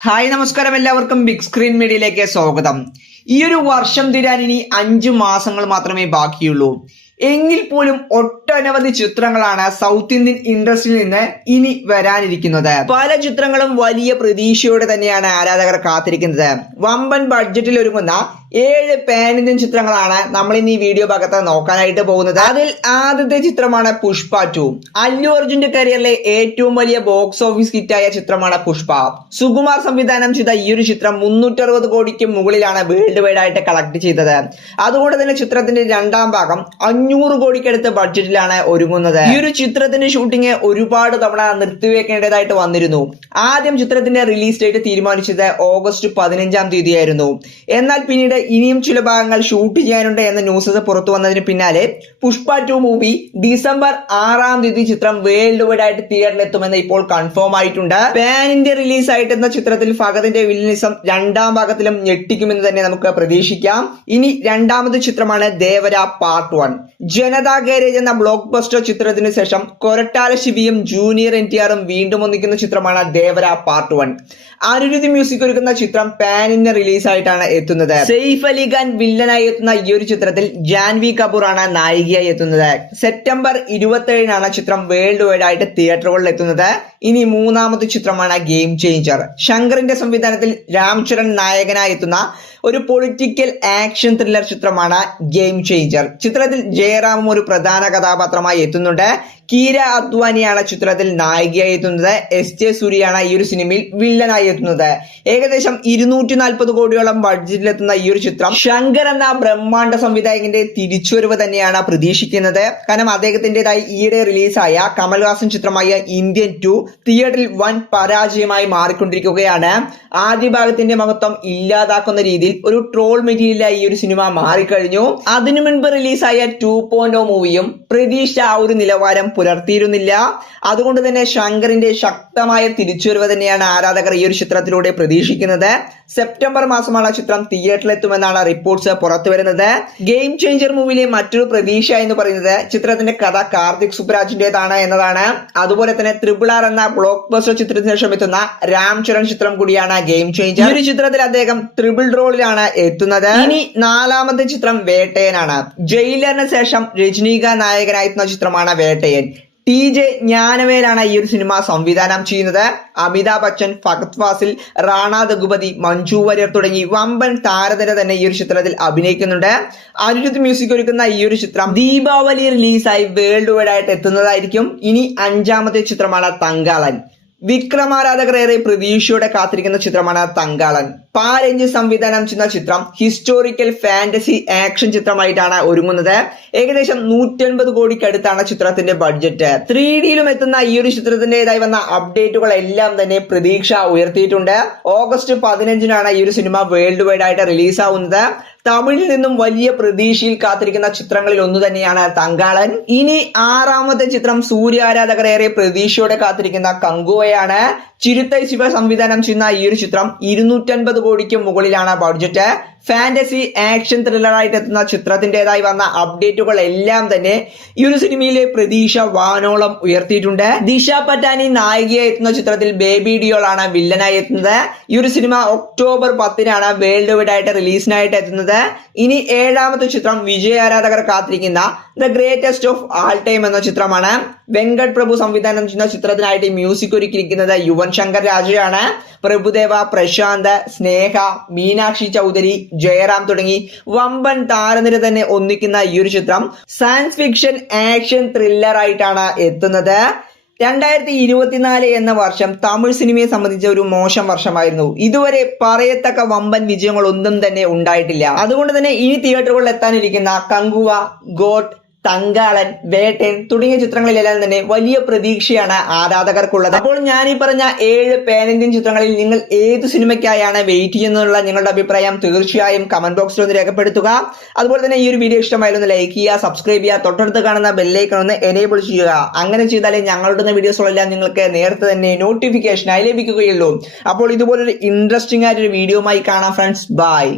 Hi നമസ്കാരം, എല്ലാവർക്കും big screen മീഡിയയിലേക്ക് സ്വാഗതം. ഈ ഒരു വർഷം തീരാൻ ഇനി 5 മാസങ്ങൾ മാത്രമേ ബാക്കിയുള്ളൂ. എങ്കിൽ പോലും ഒട്ടനവധി ചിത്രങ്ങളാണ് സൗത്ത് ഇന്ത്യൻ ഇൻഡസ്ട്രിയിൽ നിന്ന് ഇനി വരാനിരിക്കുന്നത്. പല ചിത്രങ്ങളും വലിയ പ്രതീക്ഷയോടെ തന്നെയാണ് ആരാധകർ കാത്തിരിക്കുന്നത്. വമ്പൻ ബഡ്ജറ്റിൽ ഒരുങ്ങുന്ന 7 പാൻ ഇന്ത്യൻ ചിത്രങ്ങളാണ് നമ്മൾ ഇന്ന് ഈ വീഡിയോ ഭാഗത്ത് നോക്കാനായിട്ട് പോകുന്നത്. അതിൽ ആദ്യത്തെ ചിത്രമാണ് പുഷ്പ 2. അല്ലു അർജുന്റെ കരിയറിലെ ഏറ്റവും വലിയ ബോക്സ് ഓഫീസ് ഹിറ്റായ ചിത്രമാണ് പുഷ്പ. സുകുമാർ സംവിധാനം ചെയ്ത ഈ ഒരു ചിത്രം 360 കോടിക്ക് മുകളിലാണ് വേൾഡ് വൈഡ് ആയിട്ട് കളക്ട് ചെയ്തത്. അതുകൊണ്ട് തന്നെ ചിത്രത്തിന്റെ രണ്ടാം ഭാഗം 500 കോടിക്കടുത്ത് ബഡ്ജറ്റിലാണ് ഒരുങ്ങുന്നത്. ഈ ഒരു ചിത്രത്തിന്റെ ഷൂട്ടിംഗ് ഒരുപാട് തവണ നിർത്തിവെക്കേണ്ടതായിട്ട് വന്നിരുന്നു. ആദ്യം ചിത്രത്തിന്റെ റിലീസ് ഡേറ്റ് തീരുമാനിച്ചത് ഓഗസ്റ്റ് 15-ാം തീയതിയായിരുന്നു. എന്നാൽ പിന്നീട് ഇനിയും ചില ഭാഗങ്ങൾ ഷൂട്ട് ചെയ്യാനുണ്ട് എന്ന ന്യൂസസ് പുറത്തു വന്നതിന് പിന്നാലെ പുഷ്പ 2 മൂവി ഡിസംബർ 6-ാം തീയതി ചിത്രം വേൾഡ് വൈഡ് ആയിട്ട് തിയേറ്ററിൽ എത്തുമെന്ന് ഇപ്പോൾ കൺഫേം ആയിട്ടുണ്ട്. പാൻ ഇന്ത്യ റിലീസ് ആയിട്ടെന്ന ചിത്രത്തിൽ ഫഹദിന്റെ വില്ലനിസം രണ്ടാം ഭാഗത്തിലും ഞെട്ടിക്കുമെന്ന് തന്നെ നമുക്ക് പ്രതീക്ഷിക്കാം. ഇനി രണ്ടാമത്തെ ചിത്രമാണ് ദേവര പാർട്ട് 1. ജനതാ ഗാരേജ് എന്ന ബ്ലോക്ക് ബസ്റ്റർ ചിത്രത്തിന് ശേഷം കൊരട്ടാല ശിവിയും ജൂനിയർ NTRും വീണ്ടും ഒന്നിക്കുന്ന ചിത്രമാണ് ദേവര പാർട്ട് 1. അനിരുദ്ധ് മ്യൂസിക് ഒരുക്കുന്ന ചിത്രം പാൻ ഇന്ത്യ റിലീസ് ആയിട്ടാണ് എത്തുന്നത്. സെയ്ഫ് അലി ഖാൻ വില്ലനായി എത്തുന്ന ഈ ഒരു ചിത്രത്തിൽ ജാൻവി കപൂർ ആണ് നായികയായി എത്തുന്നത്. സെപ്റ്റംബർ 27-നാണ് ചിത്രം വേൾഡ് വൈഡ് ആയിട്ട് തിയേറ്ററുകളിൽ എത്തുന്നത്. ഇനി മൂന്നാമത്തെ ചിത്രമാണ് ഗെയിം ചേഞ്ചർ. ശങ്കറിന്റെ സംവിധാനത്തിൽ രാം ചരൺ നായകനായി എത്തുന്ന ഒരു പൊളിറ്റിക്കൽ ആക്ഷൻ ത്രില്ലർ ചിത്രമാണ് ഗെയിം ചേഞ്ചർ. ചിത്രത്തിൽ ജയറാമും ഒരു പ്രധാന കഥാപാത്രമായി എത്തുന്നുണ്ട്. കീര അദ്വാനിയാണ് ചിത്രത്തിൽ നായികയായി എത്തുന്നത്. SJ സൂര്യയാണ് ഈ ഒരു സിനിമയിൽ വില്ലനായി എത്തുന്നത്. ഏകദേശം 240 കോടിയോളം ബഡ്ജറ്റിലെത്തുന്ന ഈ ഒരു ചിത്രം ശങ്കർ എന്ന ബ്രഹ്മാണ്ഡ സംവിധായകന്റെ തിരിച്ചുവരവ് തന്നെയാണ് പ്രതീക്ഷിക്കുന്നത്. കാരണം അദ്ദേഹത്തിന്റേതായി ഈയിടെ റിലീസായ കമൽഹാസൻ ചിത്രമായ ഇന്ത്യൻ 2 തിയേറ്ററിൽ വൻ പരാജയമായി മാറിക്കൊണ്ടിരിക്കുകയാണ്. ആദ്യ ഭാഗത്തിന്റെ മഹത്വം ഇല്ലാതാക്കുന്ന രീതിയിൽ ഒരു ട്രോൾ മെറ്റീരിയലായി ഈ ഒരു സിനിമ മാറിക്കഴിഞ്ഞു. അതിനു മുൻപ് റിലീസായ 2.0 മൂവിയും പ്രതീക്ഷ ആ ഒരു നിലവാരം പുലർത്തിയിരുന്നില്ല. അതുകൊണ്ട് തന്നെ ശങ്കറിന്റെ ശക്തമായ തിരിച്ചുവരവ് തന്നെയാണ് ആരാധകർ ഈ ഒരു ചിത്രത്തിലൂടെ പ്രതീക്ഷിക്കുന്നത്. സെപ്റ്റംബർ മാസമാണ് ചിത്രം തിയേറ്ററിൽ എത്തുമെന്നാണ് റിപ്പോർട്ട്സ് പുറത്തു വരുന്നത്. ഗെയിം ചേഞ്ചർ മൂവിയിലെ മറ്റൊരു പ്രതീക്ഷ എന്ന് പറയുന്നത് ചിത്രത്തിന്റെ കഥ കാർത്തിക് സുബ്രാജിന്റേതാണ് എന്നതാണ്. അതുപോലെ തന്നെ RRR എന്ന ബ്ലോക്ക് ബസ്റ്റർ ചിത്രത്തിന് ശേഷം എത്തുന്ന രാം ചരൺ ചിത്രം കൂടിയാണ് ഗെയിം ചേഞ്ചർ. ഈ ഒരു ചിത്രത്തിൽ അദ്ദേഹം ട്രിപ്പിൾ റോളിലാണ് എത്തുന്നത്. ഇനി നാലാമത്തെ ചിത്രം വേട്ടയനാണ്. ജയിലറിന് ശേഷം രജനീകാന്ത് നായകനായെത്തുന്ന ചിത്രമാണ് വേട്ടയൻ. TJ ജ്ഞാനവേലാണ് ഈ ഒരു സിനിമ സംവിധാനം ചെയ്യുന്നത്. അമിതാഭ് ബച്ചൻ, ഫഹദ് ഫാസിൽ, റാണ ദഗുപതി, മഞ്ജു വാര്യർ തുടങ്ങി വമ്പൻ താരനിര തന്നെ ഈ ഒരു ചിത്രത്തിൽ അഭിനയിക്കുന്നുണ്ട്. അനിരുദ്ധ് മ്യൂസിക് ഒരുക്കുന്ന ഈ ഒരു ചിത്രം ദീപാവലി റിലീസായി വേൾഡ് വൈഡ് ആയിട്ട് എത്തുന്നതായിരിക്കും. ഇനി അഞ്ചാമത്തെ ചിത്രമാണ് തങ്കാളൻ. വിക്രമാരാധകർ ഏറെ പ്രതീക്ഷയോടെ കാത്തിരിക്കുന്ന ചിത്രമാണ് തങ്കാളൻ. പാരഞ്ച് സംവിധാനം ചെയ്യുന്ന ചിത്രം ഹിസ്റ്റോറിക്കൽ ഫാന്റസി ആക്ഷൻ ചിത്രമായിട്ടാണ് ഒരുങ്ങുന്നത്. ഏകദേശം 180 കോടിക്കടുത്താണ് ചിത്രത്തിന്റെ ബഡ്ജറ്റ്. 3Dയിലും എത്തുന്ന ഈ ഒരു ചിത്രത്തിന്റേതായി വന്ന അപ്ഡേറ്റുകൾ എല്ലാം തന്നെ പ്രതീക്ഷ ഉയർത്തിയിട്ടുണ്ട്. ഓഗസ്റ്റ് 15-നാണ് ഈ ഒരു സിനിമ വേൾഡ് വൈഡ് ആയിട്ട് റിലീസ് ആവുന്നത്. തമിഴിൽ നിന്നും വലിയ പ്രതീക്ഷയിൽ കാത്തിരിക്കുന്ന ചിത്രങ്ങളിൽ ഒന്ന് തന്നെയാണ് തങ്കാളൻ. ഇനി ആറാമത്തെ ചിത്രം സൂര്യ ആരാധകർ ഏറെ പ്രതീക്ഷയോടെ കാത്തിരിക്കുന്ന കങ്കുവയാണ്. ചിരുത്തൈ ശിവ സംവിധാനം ചെയ്യുന്ന ഈ ഒരു ചിത്രം 250 കോടിക്ക് മുകളിലാണ് ബഡ്ജറ്റ്. ഫാന്റസി ആക്ഷൻ ത്രില്ലറായിട്ട് എത്തുന്ന ചിത്രത്തിന്റേതായി വന്ന അപ്ഡേറ്റുകൾ എല്ലാം തന്നെ ഈ ഒരു സിനിമയിലെ പ്രതീക്ഷ വാനോളം ഉയർത്തിയിട്ടുണ്ട്. ദിശ പറ്റാനി നായികയായി എത്തുന്ന ചിത്രത്തിൽ ബേബി ഡിയോൾ ആണ് വില്ലനായി എത്തുന്നത്. ഈ ഒരു സിനിമ ഒക്ടോബർ 10-നാണ് വേൾഡ് വൈഡ് ആയിട്ട് റിലീസിനായിട്ട് എത്തുന്നത്. ഇനി ഏഴാമത്തെ ചിത്രം വിജയ് ആരാധകർ കാത്തിരിക്കുന്ന the greatest of all time എന്ന ചിത്രമാണ്. വെങ്കട് പ്രഭു സംവിധാനം ചെയ്യുന്ന ചിത്രത്തിനായിട്ട് മ്യൂസിക് ഒരുക്കിയിരിക്കുന്നത് യുവൻ ശങ്കർ രാജയാണ്. പ്രഭുദേവ, പ്രശാന്ത്, സ്നേഹ, മീനാക്ഷി ചൗധരി, ജയറാം തുടങ്ങി വമ്പൻ താരനിര തന്നെ ഒന്നിക്കുന്ന ഈ ഒരു ചിത്രം സയൻസ് ഫിക്ഷൻ ആക്ഷൻ ത്രില്ലർ ആയിട്ടാണ് എത്തുന്നത്. 2024 എന്ന വർഷം തമിഴ് സിനിമയെ സംബന്ധിച്ച ഒരു മോശം വർഷമായിരുന്നു. ഇതുവരെ പറയത്തക്ക വമ്പൻ വിജയങ്ങളൊന്നും തന്നെ ഉണ്ടായിട്ടില്ല. അതുകൊണ്ട് തന്നെ ഇനി തിയേറ്ററുകളിൽ എത്താനിരിക്കുന്ന കങ്കുവ, ഗോട്ട്, തങ്കാളൻ, വേട്ടൻ തുടങ്ങിയ ചിത്രങ്ങളിലെല്ലാം തന്നെ വലിയ പ്രതീക്ഷയാണ് ആരാധകർക്കുള്ളത്. അപ്പോൾ ഞാൻ ഈ പറഞ്ഞ 7 പാൻ ഇന്ത്യൻ ചിത്രങ്ങളിൽ നിങ്ങൾ ഏത് സിനിമയ്ക്കായാണ് വെയിറ്റ് ചെയ്യുന്നതിനുള്ള നിങ്ങളുടെ അഭിപ്രായം തീർച്ചയായും കമന്റ് ബോക്സിൽ ഒന്ന് രേഖപ്പെടുത്തുക. അതുപോലെ തന്നെ ഈ ഒരു വീഡിയോ ഇഷ്ടമായാലും ഒന്ന് ലൈക്ക് ചെയ്യുക, സബ്സ്ക്രൈബ് ചെയ്യുക, തൊട്ടടുത്ത് കാണുന്ന ബെല്ലൈക്കൺ ഒന്ന് എനേബിൾ ചെയ്യുക. അങ്ങനെ ചെയ്താലേ ഞങ്ങളുടെ വീഡിയോസുകളെല്ലാം നിങ്ങൾക്ക് നേരത്തെ തന്നെ നോട്ടിഫിക്കേഷനായി ലഭിക്കുകയുള്ളൂ. അപ്പോൾ ഇതുപോലൊരു ഇൻട്രസ്റ്റിംഗ് ആയിട്ടൊരു വീഡിയോയുമായി കാണാം ഫ്രണ്ട്സ്. ബൈ.